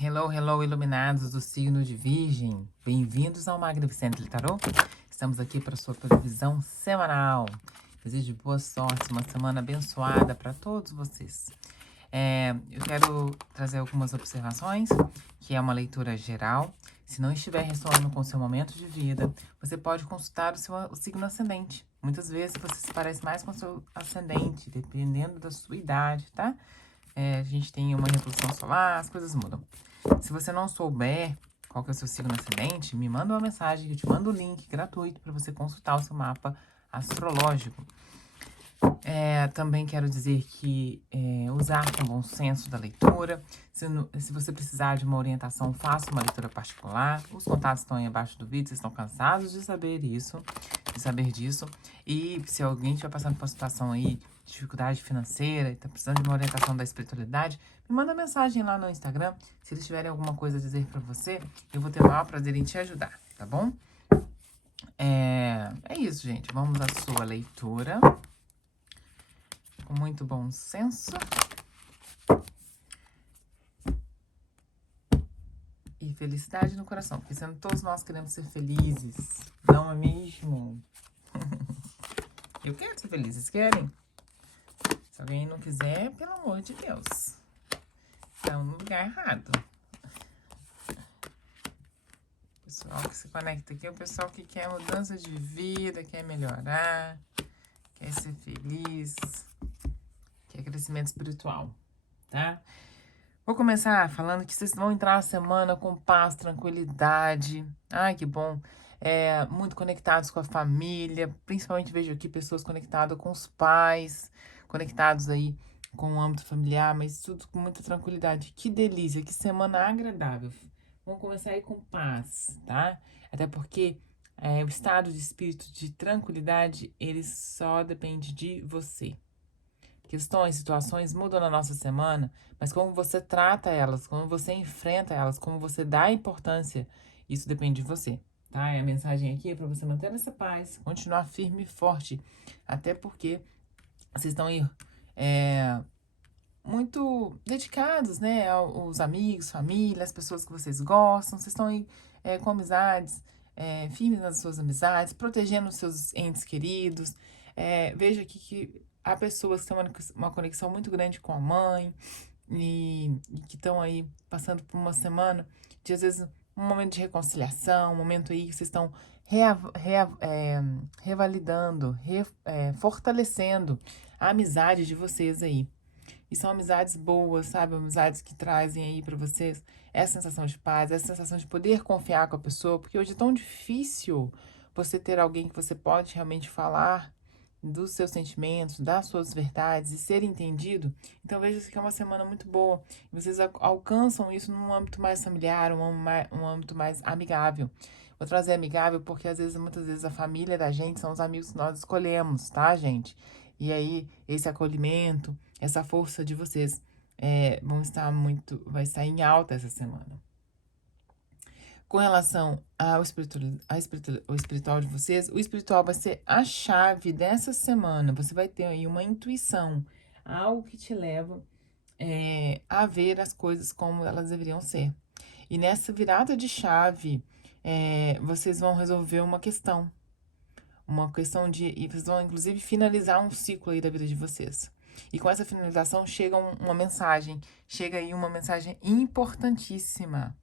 Hello, hello, iluminados do signo de Virgem. Bem-vindos ao Magnificent Tarot. Estamos aqui para sua previsão semanal. Desejo boa sorte, uma semana abençoada para todos vocês. Eu quero trazer algumas observações, que é uma leitura geral. Se não estiver ressoando com o seu momento de vida, você pode consultar o signo ascendente. Muitas vezes você se parece mais com o seu ascendente, dependendo da sua idade, tá? A gente tem uma revolução solar, as coisas mudam. Se você não souber qual que é o seu signo ascendente, me manda uma mensagem que eu te mando o link gratuito para você consultar o seu mapa astrológico. Também quero dizer que usar com bom senso da leitura. Se você precisar de uma orientação, faça uma leitura particular. Os contatos estão aí abaixo do vídeo, vocês estão cansados de saber isso, de saber disso. E se alguém estiver passando por uma situação aí de dificuldade financeira e está precisando de uma orientação da espiritualidade, me manda mensagem lá no Instagram. Se eles tiverem alguma coisa a dizer para você, eu vou ter o maior prazer em te ajudar, tá bom? É isso, gente. Vamos à sua leitura com muito bom senso e felicidade no coração, porque sendo todos nós queremos ser felizes, não é mesmo? Eu quero ser feliz, vocês querem? Se alguém não quiser, pelo amor de Deus, tá no lugar errado. O pessoal que se conecta aqui é o pessoal que quer mudança de vida, quer melhorar, quer ser feliz, quer crescimento espiritual, tá? Vou começar falando que vocês vão entrar na semana com paz, tranquilidade. Ai, que bom. Muito conectados com a família. Principalmente vejo aqui pessoas conectadas com os pais, conectados aí com o âmbito familiar, mas tudo com muita tranquilidade. Que delícia, que semana agradável. Vamos começar aí com paz, tá? Até porque o estado de espírito de tranquilidade, ele só depende de você. Questões, situações mudam na nossa semana, mas como você trata elas, como você enfrenta elas, como você dá importância, isso depende de você, tá? A mensagem aqui é para você manter essa paz, continuar firme e forte, até porque vocês estão aí muito dedicados, né, aos amigos, família, as pessoas que vocês gostam, vocês estão aí com amizades, firmes nas suas amizades, protegendo os seus entes queridos. Vejo aqui que há pessoas que têm uma conexão muito grande com a mãe e que estão aí passando por uma semana de, às vezes, um momento de reconciliação, um momento aí que vocês estão revalidando, fortalecendo a amizade de vocês aí. E são amizades boas, sabe? Amizades que trazem aí pra vocês essa sensação de paz, essa sensação de poder confiar com a pessoa, porque hoje é tão difícil você ter alguém que você pode realmente falar dos seus sentimentos, das suas verdades e ser entendido. Então veja que é uma semana muito boa. Vocês alcançam isso num âmbito mais familiar, um âmbito mais amigável. Vou trazer amigável porque às vezes, muitas vezes, a família da gente são os amigos que nós escolhemos, tá, gente? E aí, esse acolhimento, essa força de vocês vai estar em alta essa semana. Com relação ao espiritual de vocês, o espiritual vai ser a chave dessa semana. Você vai ter aí uma intuição, algo que te leva a ver as coisas como elas deveriam ser. E nessa virada de chave, vocês vão resolver uma questão. E vocês vão, inclusive, finalizar um ciclo aí da vida de vocês. E com essa finalização chega aí uma mensagem importantíssima,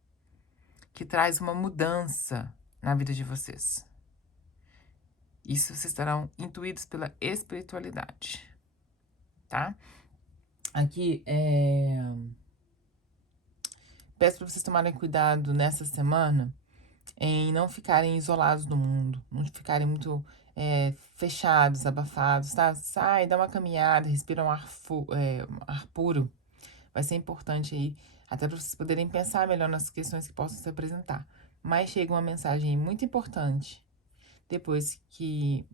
que traz uma mudança na vida de vocês. Isso vocês estarão intuídos pela espiritualidade, tá? Aqui, peço para vocês tomarem cuidado nessa semana em não ficarem isolados do mundo, não ficarem muito fechados, abafados, tá? Sai, dá uma caminhada, respira ar puro. Vai ser importante aí, até para vocês poderem pensar melhor nas questões que possam se apresentar. Mas chega uma mensagem muito importante depois que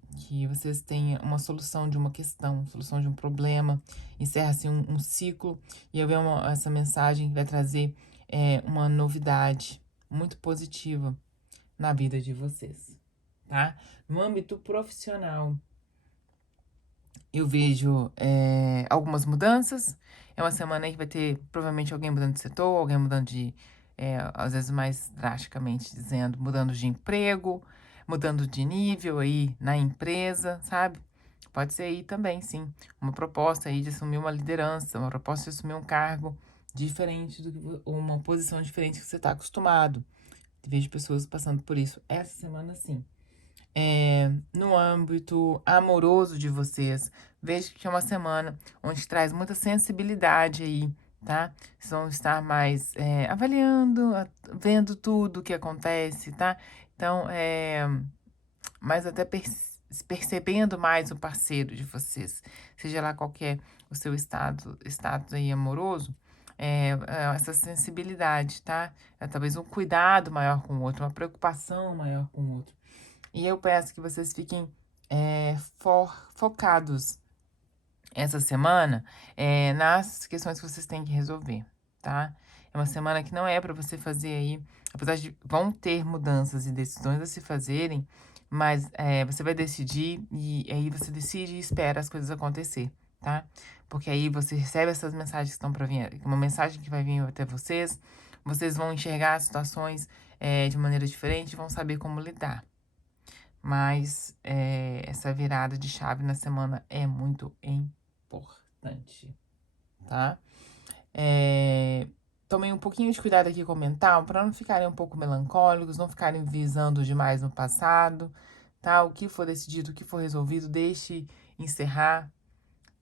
vocês tenham uma solução de uma questão, solução de um problema, encerra-se um ciclo, e eu vejo essa mensagem que vai trazer uma novidade muito positiva na vida de vocês, tá? No âmbito profissional, Eu vejo algumas mudanças. É uma semana aí que vai ter provavelmente alguém mudando de setor, alguém mudando de, às vezes mais drasticamente dizendo, mudando de emprego, mudando de nível aí na empresa, sabe? Pode ser aí também, sim. Uma proposta aí de assumir uma liderança, uma proposta de assumir um cargo diferente do que, ou uma posição diferente que você está acostumado. Vejo pessoas passando por isso essa semana, sim. No âmbito amoroso de vocês, vejo que é uma semana onde traz muita sensibilidade aí, tá? Vocês vão estar mais avaliando, vendo tudo o que acontece, tá? Então, mas até percebendo mais o parceiro de vocês, seja lá qual que é o seu status aí amoroso, essa sensibilidade, tá? Talvez um cuidado maior com o outro, uma preocupação maior com o outro. E eu peço que vocês fiquem focados essa semana nas questões que vocês têm que resolver, tá? É uma semana que não é para você fazer aí, apesar de vão ter mudanças e decisões a se fazerem, mas você vai decidir e aí você decide e espera as coisas acontecer, tá? Porque aí você recebe essas mensagens que estão para vir, uma mensagem que vai vir até vocês vão enxergar as situações de maneira diferente e vão saber como lidar. Mas essa virada de chave na semana é muito importante, tá? Tomem um pouquinho de cuidado aqui com o mental, para não ficarem um pouco melancólicos, não ficarem visando demais no passado, tá? O que for decidido, o que for resolvido, deixe encerrar.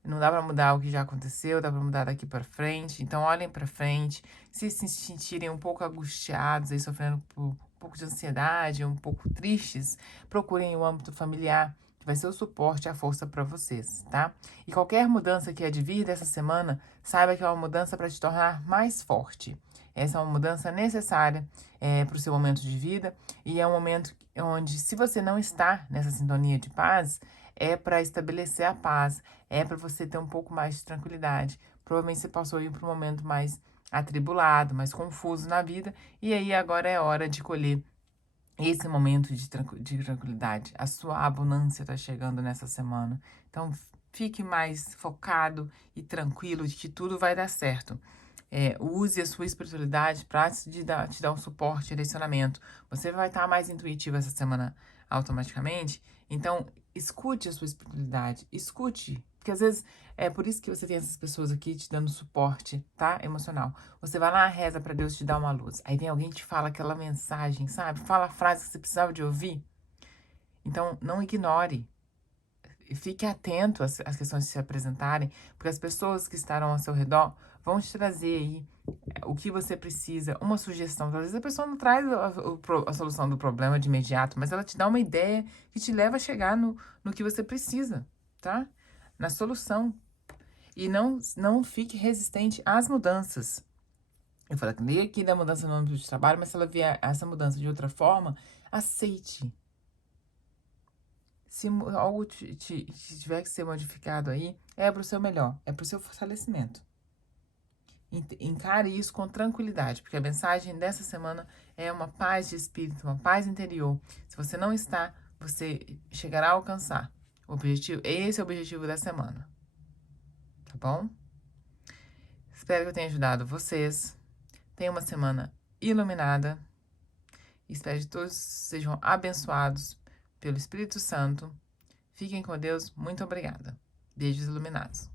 Não dá para mudar o que já aconteceu, dá para mudar daqui para frente. Então, olhem para frente. Se sentirem um pouco angustiados, aí, sofrendo por um pouco de ansiedade, um pouco tristes, procurem o âmbito familiar, que vai ser o suporte e a força para vocês, tá? E qualquer mudança que advir dessa semana, saiba que é uma mudança para te tornar mais forte. Essa é uma mudança necessária para o seu momento de vida e é um momento onde, se você não está nessa sintonia de paz, é para estabelecer a paz, é para você ter um pouco mais de tranquilidade. Provavelmente você passou aí por um momento mais atribulado, mais confuso na vida, e aí agora é hora de colher esse momento de tranquilidade. A sua abundância está chegando nessa semana. Então, fique mais focado e tranquilo de que tudo vai dar certo. Use a sua espiritualidade para te dar um suporte, direcionamento. Você vai estar mais intuitivo essa semana automaticamente. Então, escute a sua espiritualidade. Escute. Porque às vezes é por isso que você tem essas pessoas aqui te dando suporte, tá? Emocional. Você vai lá, reza para Deus te dar uma luz. Aí vem alguém que te fala aquela mensagem, sabe? Fala a frase que você precisava de ouvir. Então, não ignore. Fique atento às questões que se apresentarem, porque as pessoas que estarão ao seu redor vão te trazer aí o que você precisa, uma sugestão. Às vezes a pessoa não traz a solução do problema de imediato, mas ela te dá uma ideia que te leva a chegar no que você precisa, tá? Na solução. E não fique resistente às mudanças. Eu falei aqui da mudança no âmbito de trabalho, mas se ela vier essa mudança de outra forma, aceite. Se algo tiver que ser modificado aí, é para o seu melhor, é para o seu fortalecimento. Encare isso com tranquilidade, porque a mensagem dessa semana é uma paz de espírito, uma paz interior. Se você não está, você chegará a alcançar o objetivo. Esse é o objetivo da semana, tá bom? Espero que eu tenha ajudado vocês. Tenha uma semana iluminada. Espero que todos sejam abençoados pelo Espírito Santo. Fiquem com Deus. Muito obrigada. Beijos iluminados.